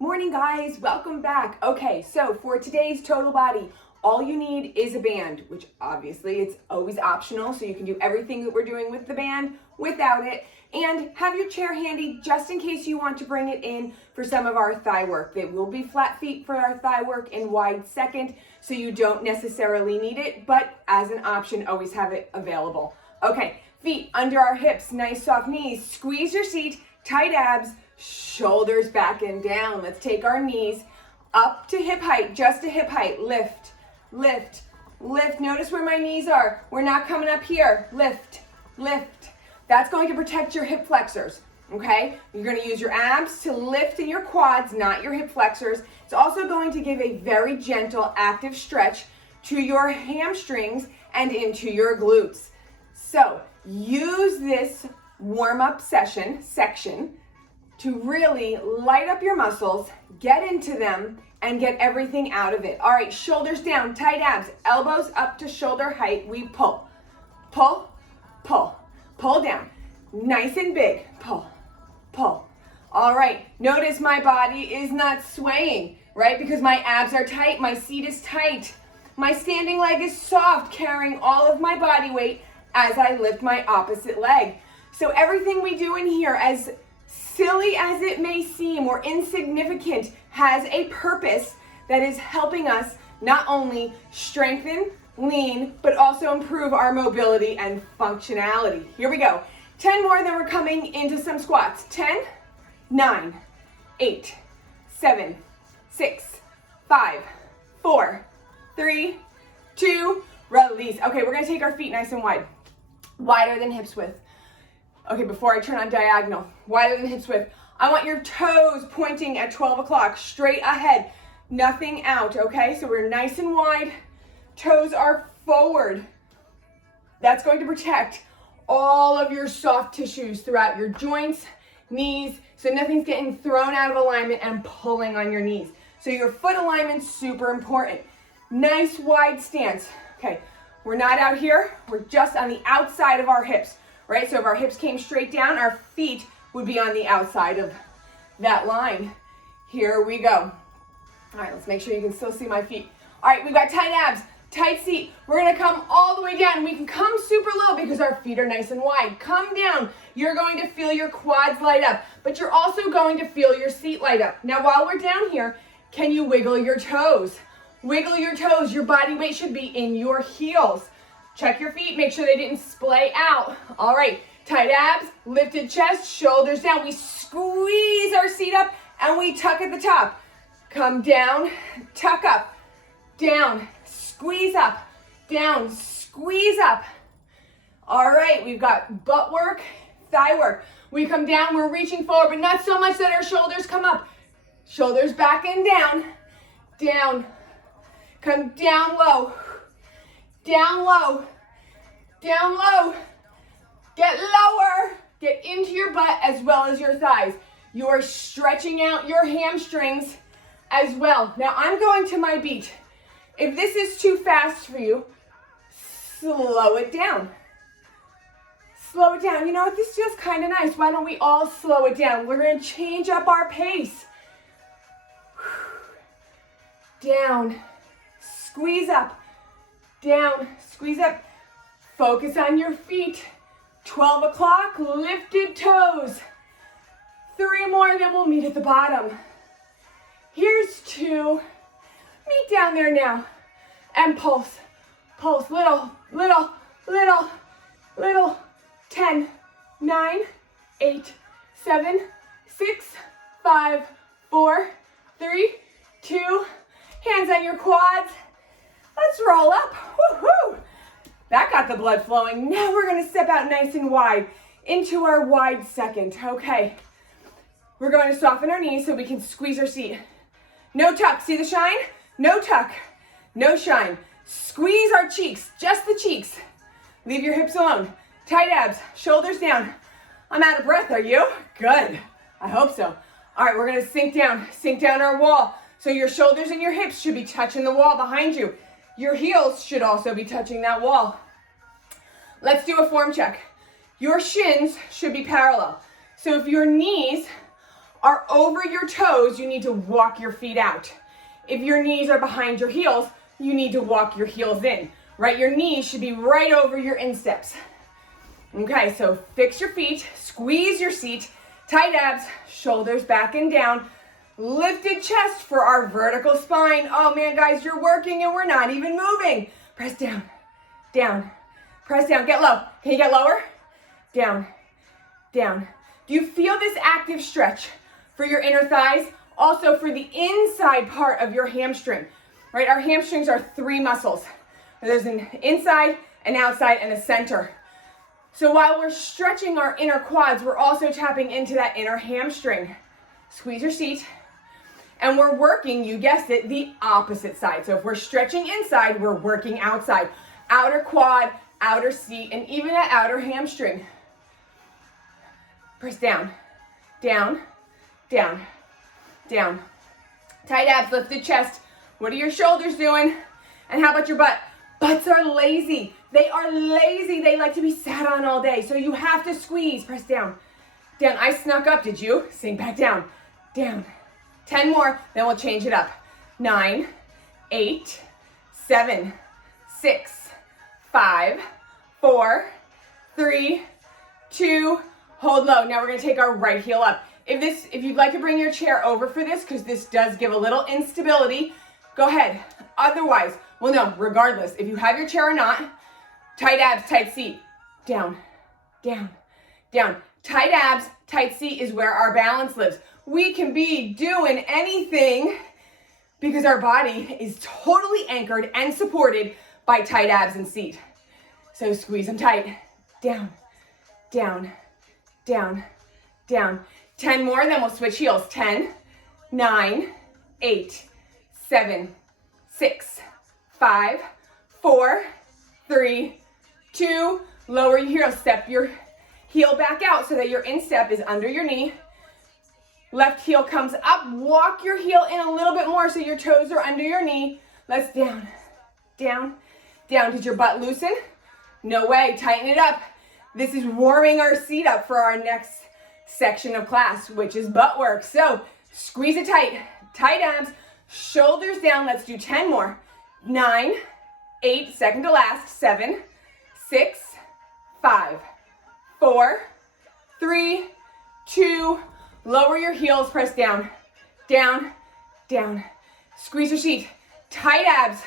Morning guys, welcome back. Okay, so for today's total body, all you need is a band, which obviously it's always optional, so you can do everything that we're doing with the band without it. And have your chair handy just in case you want to bring it in for some of our thigh work. They will be flat feet for our thigh work and wide second, so you don't necessarily need it, but as an option, always have it available. Okay, feet under our hips, nice soft knees, squeeze your seat, tight abs, shoulders back and down. Let's take our knees up to hip height, just to hip height. Lift, lift, lift. Notice where my knees are. We're not coming up here. Lift, lift. That's going to protect your hip flexors, okay? You're going to use your abs to lift in your quads, not your hip flexors. It's also going to give a very gentle, active stretch to your hamstrings and into your glutes. So use this warm-up section to really light up your muscles, get into them, and get everything out of it. All right, shoulders down, tight abs, elbows up to shoulder height. We pull, pull, pull, pull down. Nice and big, pull, pull. All right, notice my body is not swaying, right? Because my abs are tight, my seat is tight. My standing leg is soft, carrying all of my body weight as I lift my opposite leg. So everything we do in here, as silly as it may seem or insignificant, has a purpose that is helping us not only strengthen, lean, but also improve our mobility and functionality. Here we go. 10 more, then we're coming into some squats. 10, 9, 8, 7, 6, 5, 4, 3, 2, release. Okay, we're gonna take our feet nice and wide, wider than hips width. Okay, before I turn on diagonal, wider than hips width. I want your toes pointing at 12 o'clock, straight ahead, nothing out, okay? So we're nice and wide, toes are forward. That's going to protect all of your soft tissues throughout your joints, knees, so nothing's getting thrown out of alignment and pulling on your knees. So your foot alignment's super important. Nice wide stance. Okay, we're not out here, we're just on the outside of our hips. Right, so if our hips came straight down, our feet would be on the outside of that line. Here we go. All right, let's make sure you can still see my feet. All right, we've got tight abs, tight seat. We're gonna come all the way down. We can come super low because our feet are nice and wide. Come down. You're going to feel your quads light up, but you're also going to feel your seat light up. Now, while we're down here, can you wiggle your toes? Wiggle your toes. Your body weight should be in your heels. Check your feet, make sure they didn't splay out. All right, tight abs, lifted chest, shoulders down. We squeeze our seat up and we tuck at the top. Come down, tuck up, down, squeeze up, down, squeeze up. All right, we've got butt work, thigh work. We come down, we're reaching forward, but not so much that our shoulders come up. Shoulders back and down, down. Come down low. Down low, down low, get lower, get into your butt as well as your thighs. You are stretching out your hamstrings as well. Now I'm going to my beat. If this is too fast for you, slow it down. Slow it down. You know what, this feels kind of nice. Why don't we all slow it down? We're gonna change up our pace. Down, squeeze up. Down, squeeze up, focus on your feet. 12 o'clock, lifted toes. 3 more, then we'll meet at the bottom. Here's 2, meet down there now. And pulse, pulse, little, little, little, little. 10, 9, 8, 7, 6, 5, 4, 3, 2, hands on your quads. Let's roll up. Woo-hoo. That got the blood flowing. Now we're gonna step out nice and wide into our wide second. Okay. We're going to soften our knees so we can squeeze our seat. No tuck. See the shine? No tuck. No shine. Squeeze our cheeks, just the cheeks. Leave your hips alone. Tight abs, shoulders down. I'm out of breath, are you? Good. I hope so. All right, we're gonna sink down our wall. So your shoulders and your hips should be touching the wall behind you. Your heels should also be touching that wall. Let's do a form check. Your shins should be parallel. So if your knees are over your toes, you need to walk your feet out. If your knees are behind your heels, you need to walk your heels in, right? Your knees should be right over your insteps. Okay, so fix your feet, squeeze your seat, tight abs, shoulders back and down, lifted chest for our vertical spine. Oh man, guys, you're working and we're not even moving. Press down, down, press down, get low. Can you get lower? Down, down. Do you feel this active stretch for your inner thighs? Also for the inside part of your hamstring, right? Our hamstrings are 3 muscles. There's an inside, an outside, and a center. So while we're stretching our inner quads, we're also tapping into that inner hamstring. Squeeze your seat. And we're working, you guessed it, the opposite side. So if we're stretching inside, we're working outside. Outer quad, outer seat, and even that outer hamstring. Press down, down, down, down. Tight abs, lifted chest. What are your shoulders doing? And how about your butt? Butts are lazy. They are lazy. They like to be sat on all day. So you have to squeeze. Press down, down. I snuck up, did you? Sink back down, down. 10 more, then we'll change it up. 9, 8, 7, 6, 5, 4, 3, 2, hold low. Now we're gonna take our right heel up. If you'd like to bring your chair over for this, because this does give a little instability, go ahead. Otherwise, well no, regardless, if you have your chair or not, tight abs, tight seat. Down, down, down. Tight abs, tight seat is where our balance lives. We can be doing anything because our body is totally anchored and supported by tight abs and seat. So squeeze them tight. Down, down, down, down. 10 more, then we'll switch heels. 10, 9, 8, 7, 6, 5, 4, 3, 2. Lower your heel. Step your heel back out so that your instep is under your knee. Left heel comes up. Walk your heel in a little bit more so your toes are under your knee. Let's down, down, down. Did your butt loosen? No way. Tighten it up. This is warming our seat up for our next section of class, which is butt work. So squeeze it tight. Tight abs, shoulders down. Let's do 10 more. 9, 8, second to last. 7, 6, 5, 4, 3, 2. Lower your heels, press down, down, down. Squeeze your seat. Tight abs,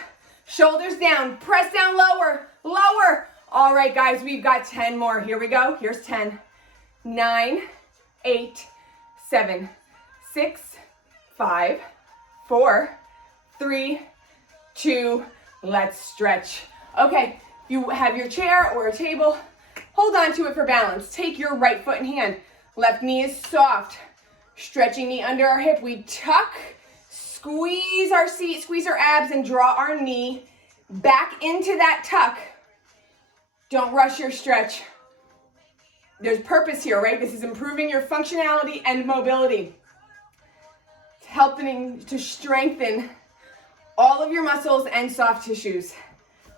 shoulders down, press down lower, lower. All right, guys, we've got 10 more. Here we go. Here's 10, 9, 8, 7, 6, 5, 4, 3, 2. Let's stretch. Okay, if you have your chair or a table, hold on to it for balance. Take your right foot in hand. Left knee is soft. Stretching knee under our hip. We tuck, squeeze our seat, squeeze our abs, and draw our knee back into that tuck. Don't rush your stretch. There's purpose here, right? This is improving your functionality and mobility. It's helping to strengthen all of your muscles and soft tissues.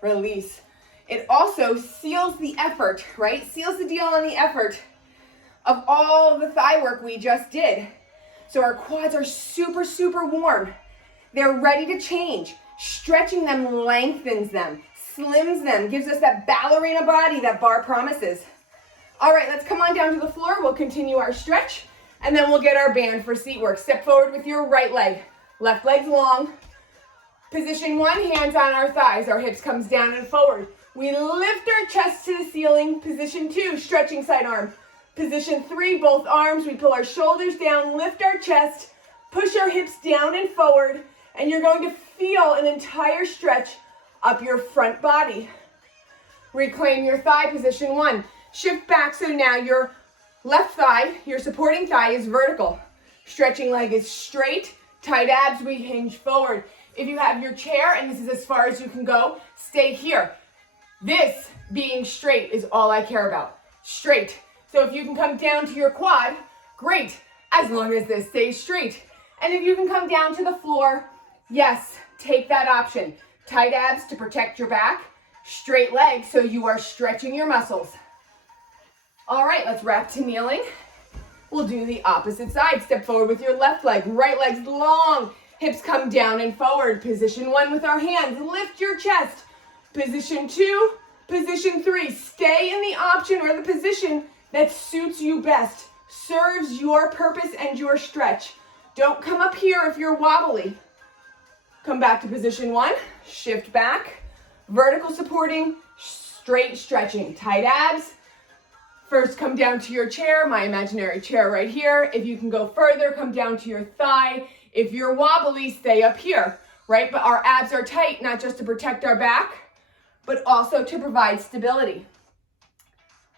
Release. It also seals the effort, right? Seals the deal on the effort of all the thigh work we just did. So our quads are super, super warm. They're ready to change. Stretching them lengthens them, slims them, gives us that ballerina body that bar promises. All right, let's come on down to the floor. We'll continue our stretch, and then we'll get our band for seat work. Step forward with your right leg. Left leg's long. Position 1, hands on our thighs. Our hips comes down and forward. We lift our chest to the ceiling. Position 2, stretching side arm. Position 3, both arms, we pull our shoulders down, lift our chest, push our hips down and forward, and you're going to feel an entire stretch up your front body. Reclaim your thigh, position 1. Shift back so now your left thigh, your supporting thigh is vertical. Stretching leg is straight, tight abs, we hinge forward. If you have your chair, and this is as far as you can go, stay here. This being straight is all I care about, straight. So if you can come down to your quad, great, as long as this stays straight. And if you can come down to the floor, yes, take that option. Tight abs to protect your back, straight legs so you are stretching your muscles. All right, let's wrap to kneeling. We'll do the opposite side. Step forward with your left leg, right leg's long. Hips come down and forward. Position 1 with our hands. Lift your chest. Position 2, position 3. Stay in the option or the position that suits you best, serves your purpose and your stretch. Don't come up here if you're wobbly. Come back to position 1, shift back, vertical supporting, straight stretching, tight abs. First, come down to your chair, my imaginary chair right here. If you can go further, come down to your thigh. If you're wobbly, stay up here, right? But our abs are tight, not just to protect our back, but also to provide stability.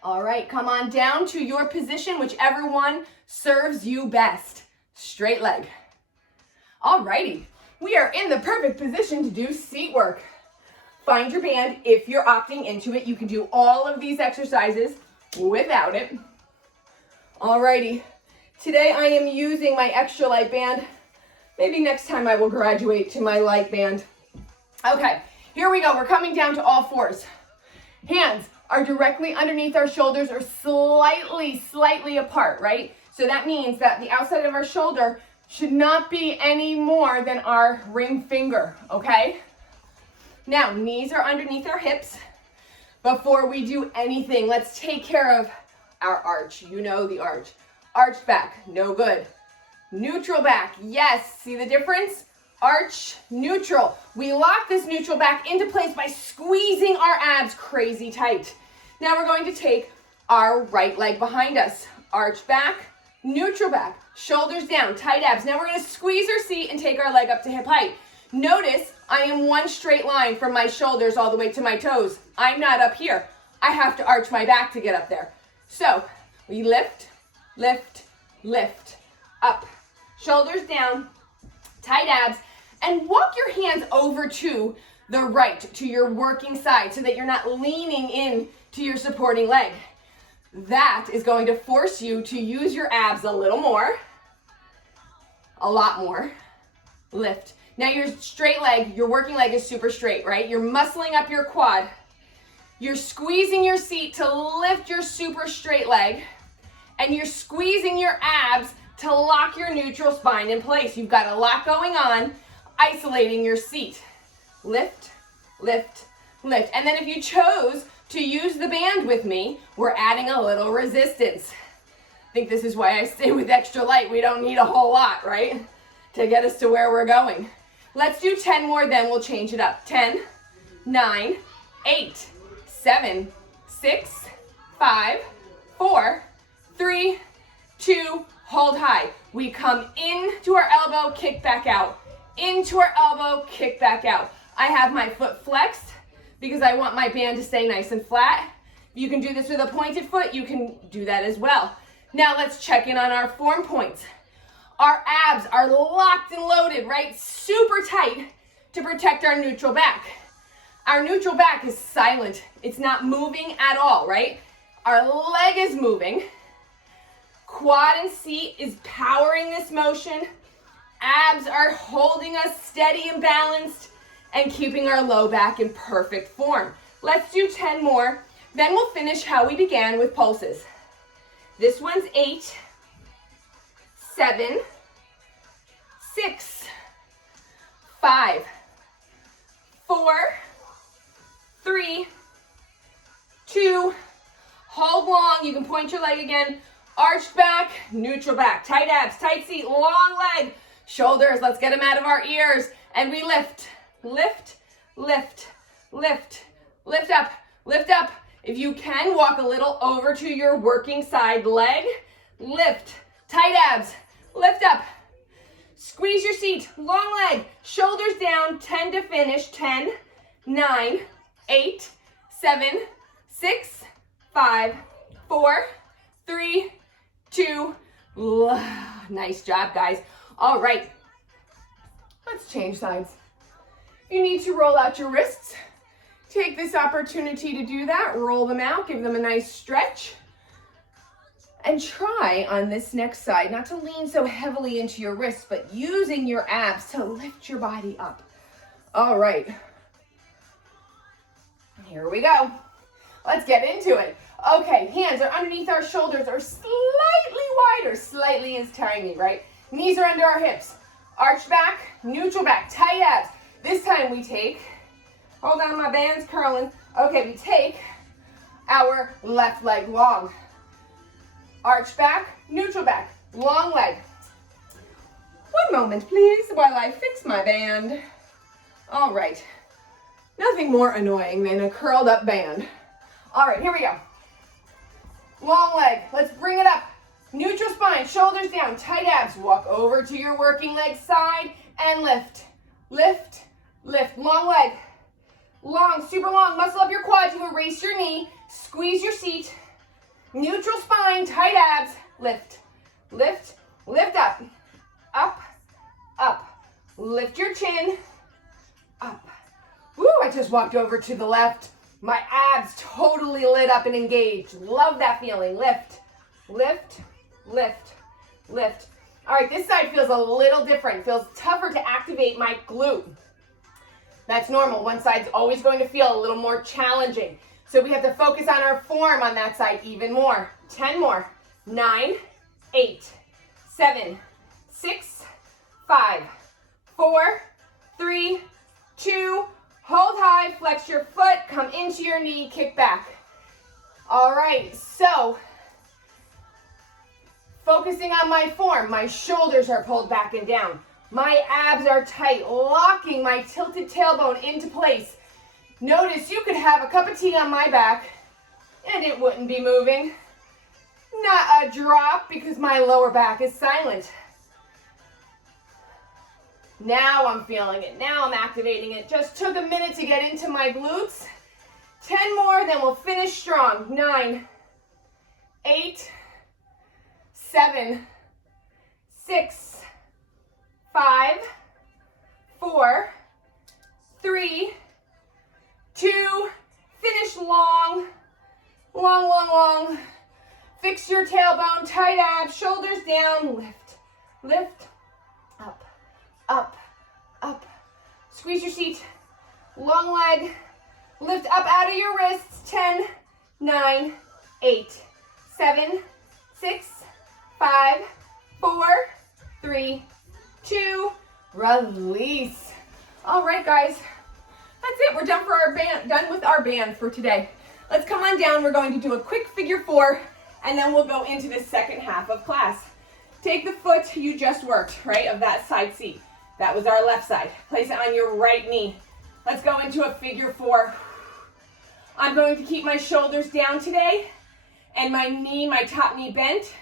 All right, come on down to your position, whichever one serves you best. Straight leg. All righty, we are in the perfect position to do seat work. Find your band. If you're opting into it, you can do all of these exercises without it. All righty, today I am using my extra light band. Maybe next time I will graduate to my light band. Okay, here we go. We're coming down to all fours. Hands are directly underneath our shoulders or slightly apart, right? So that means that the outside of our shoulder should not be any more than our ring finger, okay? Now, knees are underneath our hips. Before we do anything, let's take care of our arch. You know the arch. Arched back, no good. Neutral back, yes. See the difference? Arch, neutral. We lock this neutral back into place by squeezing our abs crazy tight. Now we're going to take our right leg behind us. Arch back, neutral back, shoulders down, tight abs. Now we're going to squeeze our seat and take our leg up to hip height. Notice I am one straight line from my shoulders all the way to my toes. I'm not up here. I have to arch my back to get up there. So we lift, lift, lift, up, shoulders down, tight abs, and walk your hands over to the right, to your working side, so that you're not leaning in to your supporting leg. That is going to force you to use your abs a little more, a lot more. Lift. Now your straight leg, your working leg is super straight, right? You're muscling up your quad. You're squeezing your seat to lift your super straight leg, and you're squeezing your abs to lock your neutral spine in place. You've got a lot going on, isolating your seat. Lift, lift, lift. And then if you chose to use the band with me, we're adding a little resistance. I think this is why I stay with extra light. We don't need a whole lot, right? To get us to where we're going. Let's do 10 more, then we'll change it up. 10, 9, 8, 7, 6, 5, 4, 3, 2, hold high. We come into our elbow, kick back out. Into our elbow, kick back out. I have my foot flexed because I want my band to stay nice and flat. You can do this with a pointed foot. You can do that as well. Now let's check in on our form points. Our abs are locked and loaded, right? Super tight to protect our neutral back. Our neutral back is silent. It's not moving at all, right? Our leg is moving. Quad and seat is powering this motion. Abs are holding us steady and balanced and keeping our low back in perfect form. Let's do 10 more. Then we'll finish how we began with pulses. This one's 8, 7, 6, 5, 4, 3, 2, hold long. You can point your leg again. Arched back, neutral back, tight abs, tight seat, long leg, shoulders. Let's get them out of our ears. And we lift, lift, lift, lift, lift up, lift up. If you can, walk a little over to your working side leg. Lift, tight abs, lift up. Squeeze your seat, long leg, shoulders down, 10 to finish. 10, 9, 8, 7, 6, 5, 4, 3, 2. Nice job, guys. All right, let's change sides. You need to roll out your wrists. Take this opportunity to do that. Roll them out, give them a nice stretch. And try on this next side not to lean so heavily into your wrists, but using your abs to lift your body up. All right. Here we go. Let's get into it. Okay, hands are underneath our shoulders or slightly wider. Slightly is tiny, right? Knees are under our hips. Arch back, neutral back, tight abs. This time we take, hold on, my band's curling. Okay, we take our left leg long. Arch back, neutral back, long leg. One moment, please, while I fix my band. All right. Nothing more annoying than a curled up band. All right, here we go. Long leg, let's bring it up. Neutral spine, shoulders down, tight abs. Walk over to your working leg side and lift. Lift, lift, long leg. Long, super long, muscle up your quads. You erase your knee, squeeze your seat. Neutral spine, tight abs. Lift, lift, lift up. Up, up. Lift your chin. Up. Woo, I just walked over to the left. My abs totally lit up and engaged. Love that feeling. Lift, lift, lift, lift. All right, this side feels a little different. Feels tougher to activate my glute. That's normal. One side's always going to feel a little more challenging. So we have to focus on our form on that side even more. 10 more. 9, 8, 7, 6, 5, 4, 3, 2, hold high, flex your foot, come into your knee, kick back. All right, so focusing on my form, my shoulders are pulled back and down. My abs are tight, locking my tilted tailbone into place. Notice you could have a cup of tea on my back and it wouldn't be moving. Not a drop because my lower back is silent. Now I'm feeling it. Now I'm activating it. Just took a minute to get into my glutes. 10 more, then we'll finish strong. 9, 8, 7, 6, 5, 4, 3, 2, finish long, long, long, long. Fix your tailbone, tight abs, shoulders down, lift, lift, up, up, up. Squeeze your seat, long leg, lift up out of your wrists. 10, 9, 8, 7, 6, 5, 4, 3, 2, release. All right, guys, that's it. We're done for our band, done with our band for today. Let's come on down. We're going to do a quick figure 4, and then we'll go into the second half of class. Take the foot you just worked, right, of that side seat. That was our left side. Place it on your right knee. Let's go into a figure 4. I'm going to keep my shoulders down today and my knee, my top knee bent,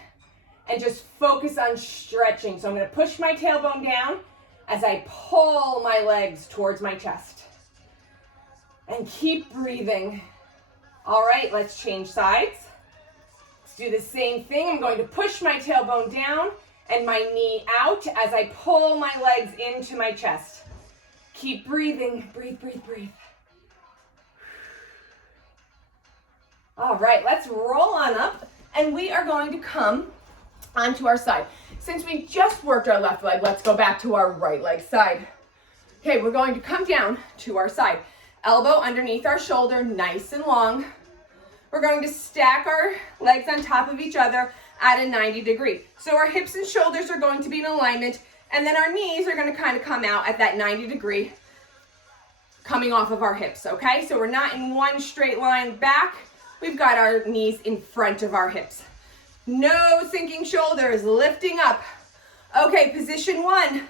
and just focus on stretching. So I'm going to push my tailbone down as I pull my legs towards my chest. And keep breathing. All right, let's change sides. Let's do the same thing. I'm going to push my tailbone down and my knee out as I pull my legs into my chest. Keep breathing. Breathe, breathe, breathe. All right, let's roll on up, and we are going to come onto our side. Since we just worked our left leg, let's go back to our right leg side. Okay, we're going to come down to our side. Elbow underneath our shoulder, nice and long. We're going to stack our legs on top of each other at a 90 degree. So our hips and shoulders are going to be in alignment, and then our knees are going to kind of come out at that 90 degree coming off of our hips, okay? So we're not in one straight line back. We've got our knees in front of our hips. No sinking shoulders, lifting up. Okay, position 1.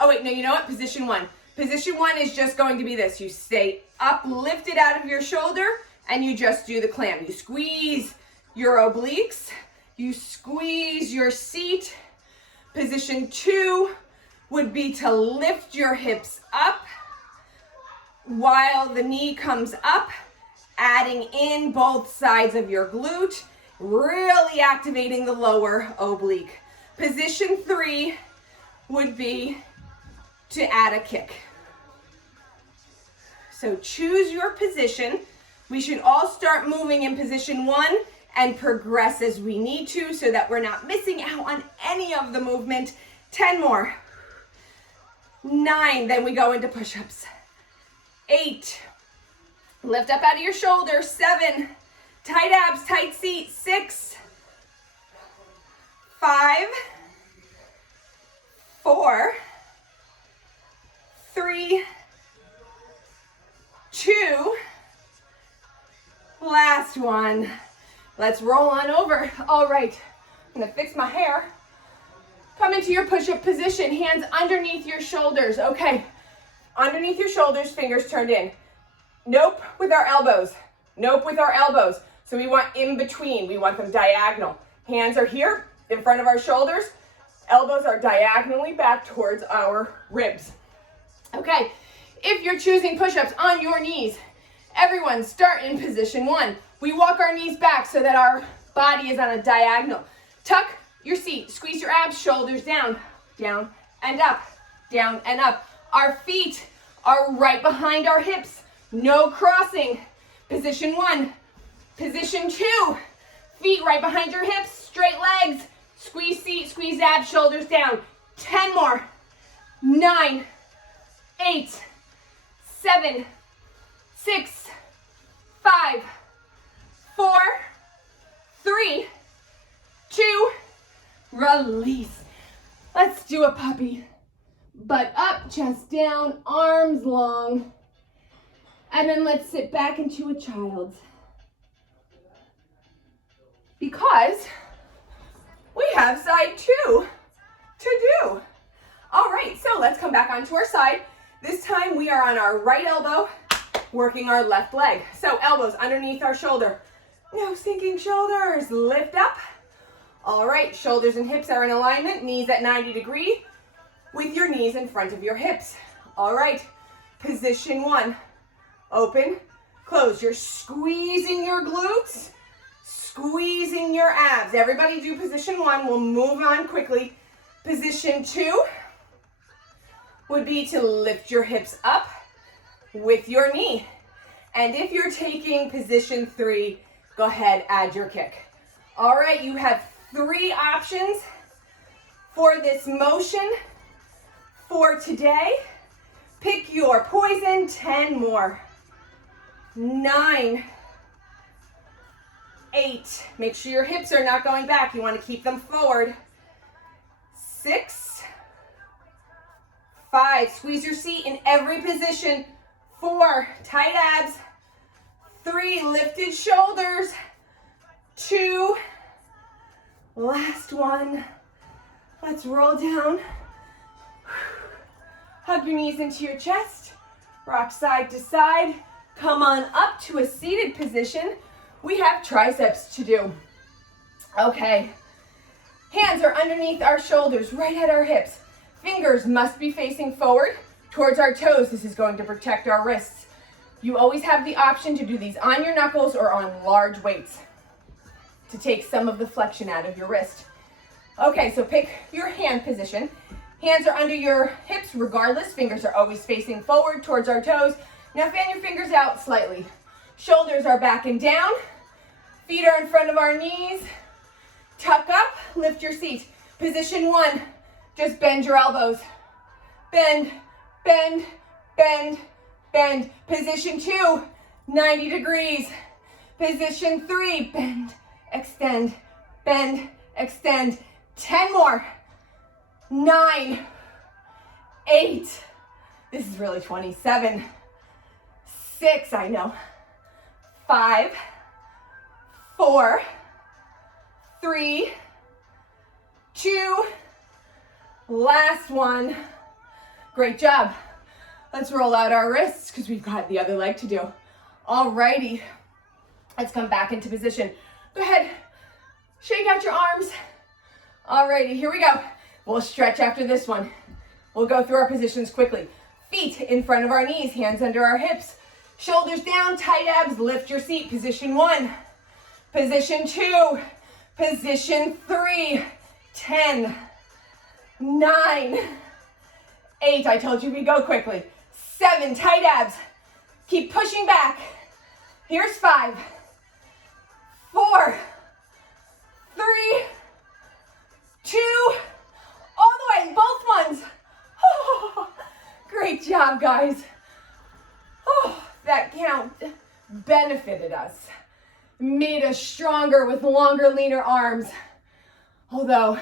Oh wait, no, you know what? Position 1. Position 1 is just going to be this. You stay up, lifted out of your shoulder, and you just do the clam. You squeeze your obliques. You squeeze your seat. Position 2 would be to lift your hips up while the knee comes up, adding in both sides of your glute, really activating the lower oblique. Position 3 would be to add a kick. So choose your position. We should all start moving in position 1 and progress as we need to so that we're not missing out on any of the movement. 10 more. 9, then we go into push-ups. 8, lift up out of your shoulder. 7, Tight abs, tight seat. 6, 5, 4, 3, 2, last one. Let's roll on over. All right, I'm gonna fix my hair. Come into your push-up position, hands underneath your shoulders. Okay, underneath your shoulders, fingers turned in. Nope with our elbows. Nope with our elbows. So we want in between. We want them diagonal. Hands are here in front of our shoulders. Elbows are diagonally back towards our ribs. Okay, if you're choosing push-ups on your knees, everyone start in position 1. We walk our knees back so that our body is on a diagonal. Tuck your seat, squeeze your abs, shoulders down, down and up, down and up. Our feet are right behind our hips, no crossing. Position 1. Position 2, feet right behind your hips, straight legs, squeeze seat, squeeze abs, shoulders down. 10 more. 9, 8, 7, 6, 5, 4, 3, 2, release. Let's do a puppy. Butt up, chest down, arms long. And then let's sit back into a child's. Because we have side 2 to do. All right, so let's come back onto our side. This time we are on our right elbow, working our left leg. So elbows underneath our shoulder. No sinking shoulders, lift up. All right, shoulders and hips are in alignment, knees at 90 degrees, with your knees in front of your hips. All right, position 1, open, close. You're squeezing your glutes, squeezing your abs. Everybody do position 1. We'll move on quickly. Position 2 would be to lift your hips up with your knee. And if you're taking position 3, go ahead, add your kick. All right, you have 3 options for this motion for today. Pick your poison. 10 more. 9, 8, make sure your hips are not going back. You want to keep them forward. 6, 5, squeeze your seat in every position. 4, tight abs. 3, lifted shoulders. 2, last one. Let's roll down. Hug your knees into your chest. Rock side to side. Come on up to a seated position. We have triceps to do. Okay. Hands are underneath our shoulders, right at our hips. Fingers must be facing forward towards our toes. This is going to protect our wrists. You always have the option to do these on your knuckles or on large weights to take some of the flexion out of your wrist. Okay, so pick your hand position. Hands are under your hips regardless. Fingers are always facing forward towards our toes. Now fan your fingers out slightly. Shoulders are back and down. Feet are in front of our knees. Tuck up, lift your seat. Position 1, just bend your elbows. Bend, bend, bend, bend. Position 2, 90 degrees. Position 3, bend, extend, bend, extend. 10 more. 9, 8, this is really 27, 6, I know, 5, 4, 3, 2, last one. Great job. Let's roll out our wrists because we've got the other leg to do. Alrighty, let's come back into position. Go ahead, shake out your arms. Alrighty, here we go. We'll stretch after this one. We'll go through our positions quickly. Feet in front of our knees, hands under our hips. Shoulders down, tight abs, lift your seat. Position 1, position 2, position 3, 10, 9, 8, I told you we'd go quickly. 7, tight abs. Keep pushing back. Here's 5, 4, 3, 2, all the way, both ones. Oh, great job, guys. Oh, that count benefited us. made us stronger with longer, leaner arms. Although,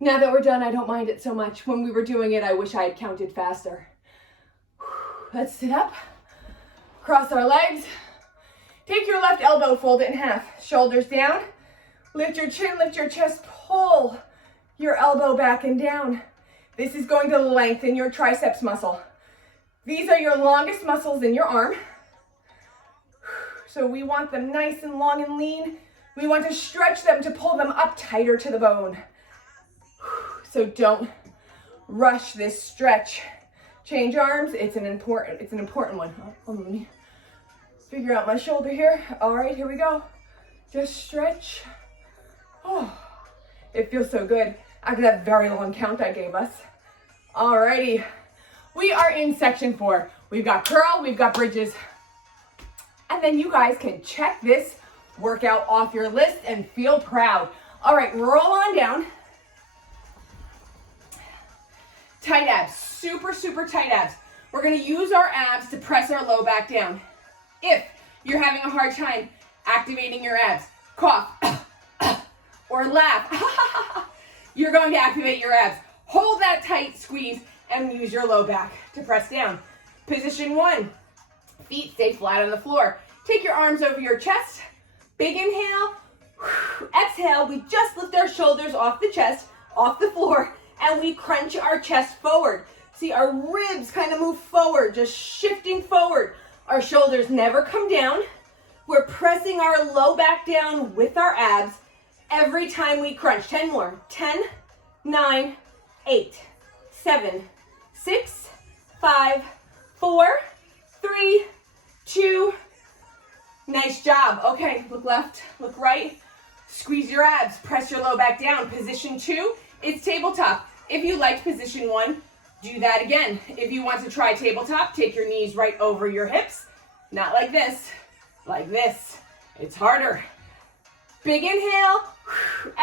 now that we're done, I don't mind it so much. When we were doing it, I wish I had counted faster. Let's sit up, cross our legs. Take your left elbow, fold it in half. Shoulders down, lift your chin, lift your chest, pull your elbow back and down. This is going to lengthen your triceps muscle. These are your longest muscles in your arm. So we want them nice and long and lean. We want to stretch them to pull them up tighter to the bone. So don't rush this stretch. Change arms, it's an important one. Let me figure out my shoulder here. All right, here we go. Just stretch. Oh, it feels so good after that very long count I gave us. All righty, we are in section 4. We've got curl, we've got bridges. And then you guys can check this workout off your list and feel proud. All right, roll on down. Tight abs, super, super tight abs. We're gonna use our abs to press our low back down. If you're having a hard time activating your abs, cough, or laugh, you're going to activate your abs. Hold that tight squeeze and use your low back to press down. Position 1, feet stay flat on the floor. Take your arms over your chest. Big inhale, exhale, we just lift our shoulders off the chest, off the floor, and we crunch our chest forward. See, our ribs kind of move forward, just shifting forward. Our shoulders never come down. We're pressing our low back down with our abs every time we crunch. 10 more. 10, 9, 8, 7, 6, 5, 4, 3, 2. Nice job. Okay, look left, look right. Squeeze your abs, press your low back down. Position 2, it's tabletop. If you liked position 1, do that again. If you want to try tabletop, take your knees right over your hips. Not like this, like this. It's harder. Big inhale,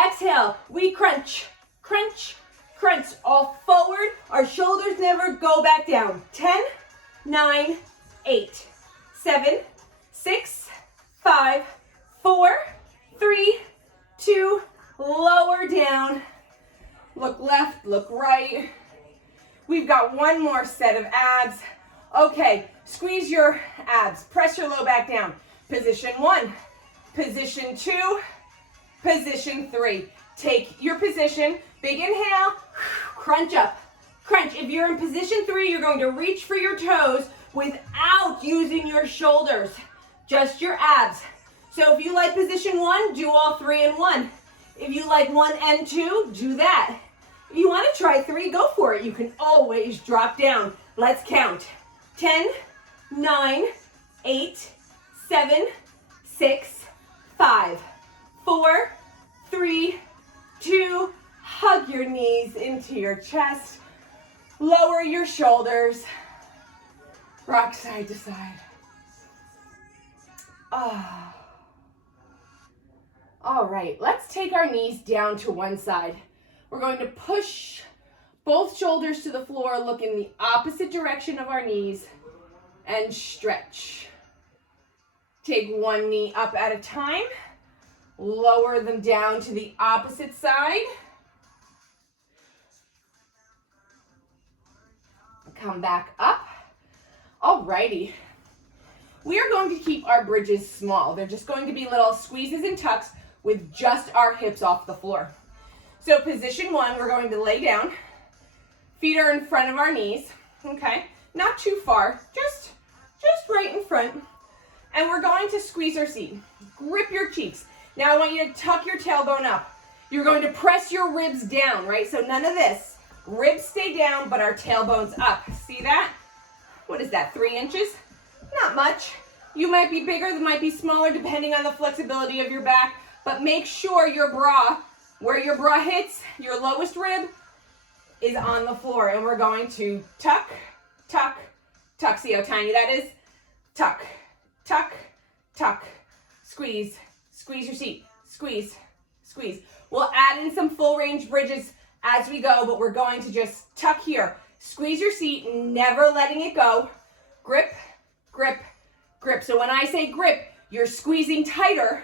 exhale. We crunch, crunch, crunch. All forward. Our shoulders never go back down. 10, 9, 8, 7, 6, 5, 4, 3, 2, lower down. Look left, look right. We've got one more set of abs. Okay, squeeze your abs. Press your low back down. Position 1, position 2, position 3. Take your position. Big inhale, crunch up. Crunch. If you're in position 3, you're going to reach for your toes without using your shoulders. Just your abs. So if you like position 1, do all 3 in 1. If you like 1 and 2, do that. If you want to try 3, go for it. You can always drop down. Let's count. 10, 9, 8, 7, 6, 5, 4, 3, 2. Hug your knees into your chest. Lower your shoulders. Rock side to side. Ah. All right, let's take our knees down to one side. We're going to push both shoulders to the floor, look in the opposite direction of our knees, and stretch. Take one knee up at a time. Lower them down to the opposite side. Come back up. Alrighty. We are going to keep our bridges small. They're just going to be little squeezes and tucks with just our hips off the floor. So position 1, we're going to lay down. Feet are in front of our knees, okay? Not too far, just right in front. And we're going to squeeze our seat. Grip your cheeks. Now I want you to tuck your tailbone up. You're going to press your ribs down, right? So none of this. Ribs stay down, but our tailbone's up. See that? What is that, 3 inches? Not much. You might be bigger, they might be smaller, depending on the flexibility of your back. But make sure your bra, where your bra hits, your lowest rib, is on the floor. And we're going to tuck, tuck, tuck. See how tiny that is? Tuck, tuck, tuck. Squeeze, squeeze your seat. Squeeze, squeeze. We'll add in some full range bridges as we go, but we're going to just tuck here. Squeeze your seat, never letting it go. Grip, grip, grip. So when I say grip, you're squeezing tighter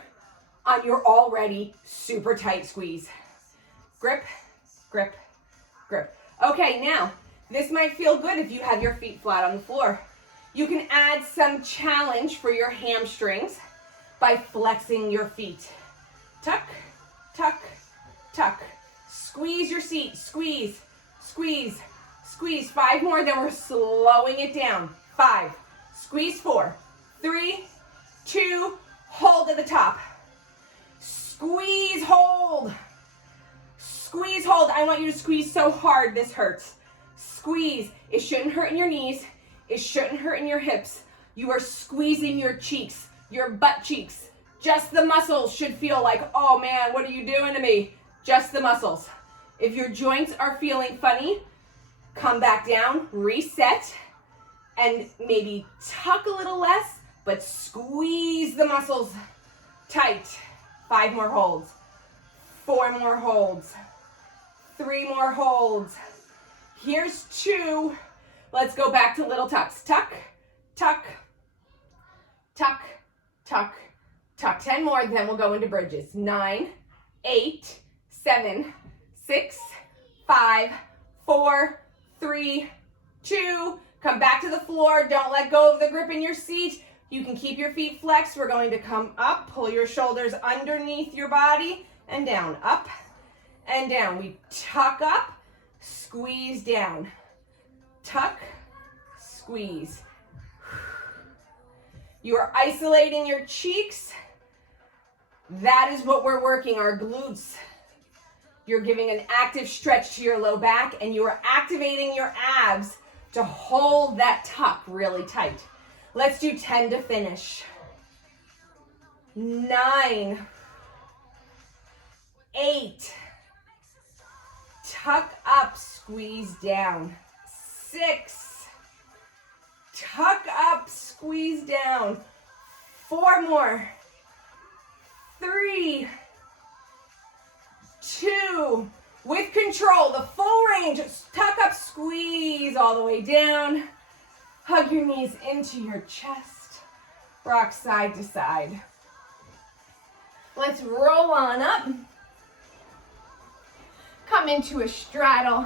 on your already super tight squeeze. Grip, grip, grip. Okay, now, this might feel good if you have your feet flat on the floor. You can add some challenge for your hamstrings by flexing your feet. Tuck, tuck, tuck. Squeeze your seat, squeeze, squeeze, squeeze. 5 more, then we're slowing it down. 5, squeeze 4, 3, 2, hold at the top. Squeeze, hold. Squeeze, hold. I want you to squeeze so hard this hurts. Squeeze. It shouldn't hurt in your knees. It shouldn't hurt in your hips. You are squeezing your cheeks, your butt cheeks. Just the muscles should feel like, oh man, what are you doing to me? Just the muscles. If your joints are feeling funny, come back down, reset, and maybe tuck a little less, but squeeze the muscles tight. 5 more holds. 4 more holds. 3 more holds. Here's 2. Let's go back to little tucks. Tuck, tuck, tuck, tuck, tuck. 10 more, then we'll go into bridges. 9, 8, 7, 6, 5, 4, 3, 2. Come back to the floor. Don't let go of the grip in your seat. You can keep your feet flexed. We're going to come up, pull your shoulders underneath your body, and down. Up and down. We tuck up, squeeze down. Tuck, squeeze. You are isolating your cheeks. That is what we're working, our glutes. You're giving an active stretch to your low back, and you are activating your abs to hold that tuck really tight. Let's do 10 to finish. 9, 8, tuck up, squeeze down. 6, tuck up, squeeze down. 4 more. 3, 2, with control, the full range. Tuck up, squeeze all the way down. Hug your knees into your chest. Rock side to side. Let's roll on up. Come into a straddle.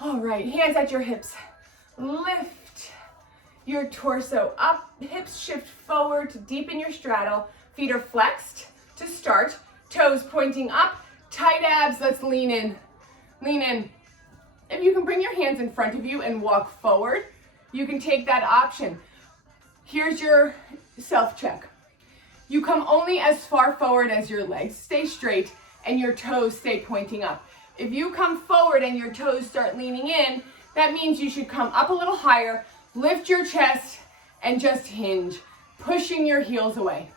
All right, hands at your hips. Lift your torso up. Hips shift forward to deepen your straddle. Feet are flexed to start. Toes pointing up. Tight abs, let's lean in. Lean in. If you can bring your hands in front of you and walk forward, you can take that option. Here's your self-check. You come only as far forward as your legs stay straight and your toes stay pointing up. If you come forward and your toes start leaning in, that means you should come up a little higher, lift your chest, and just hinge, pushing your heels away.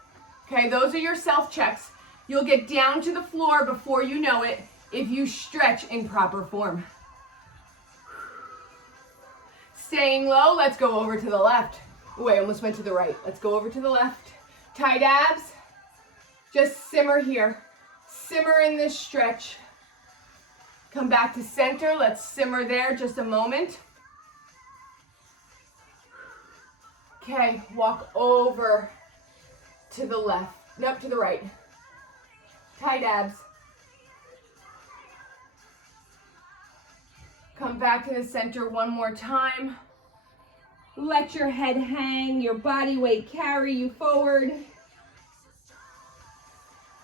Okay, those are your self-checks. You'll get down to the floor before you know it if you stretch in proper form. Staying low, let's go over to the left. Oh, I almost went to the right. Let's go over to the left. Tight abs. Just simmer here. Simmer in this stretch. Come back to center. Let's simmer there just a moment. Okay, walk over to the left. Nope, to the right. Tight abs. Come back to the center one more time. Let your head hang, your body weight carry you forward.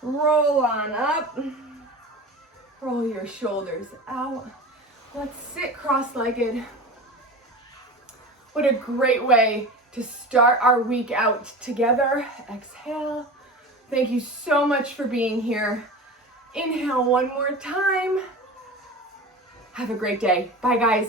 Roll on up. Roll your shoulders out. Let's sit cross-legged. What a great way to start our week out together. Exhale. Thank you so much for being here. Inhale one more time. Have a great day. Bye, guys.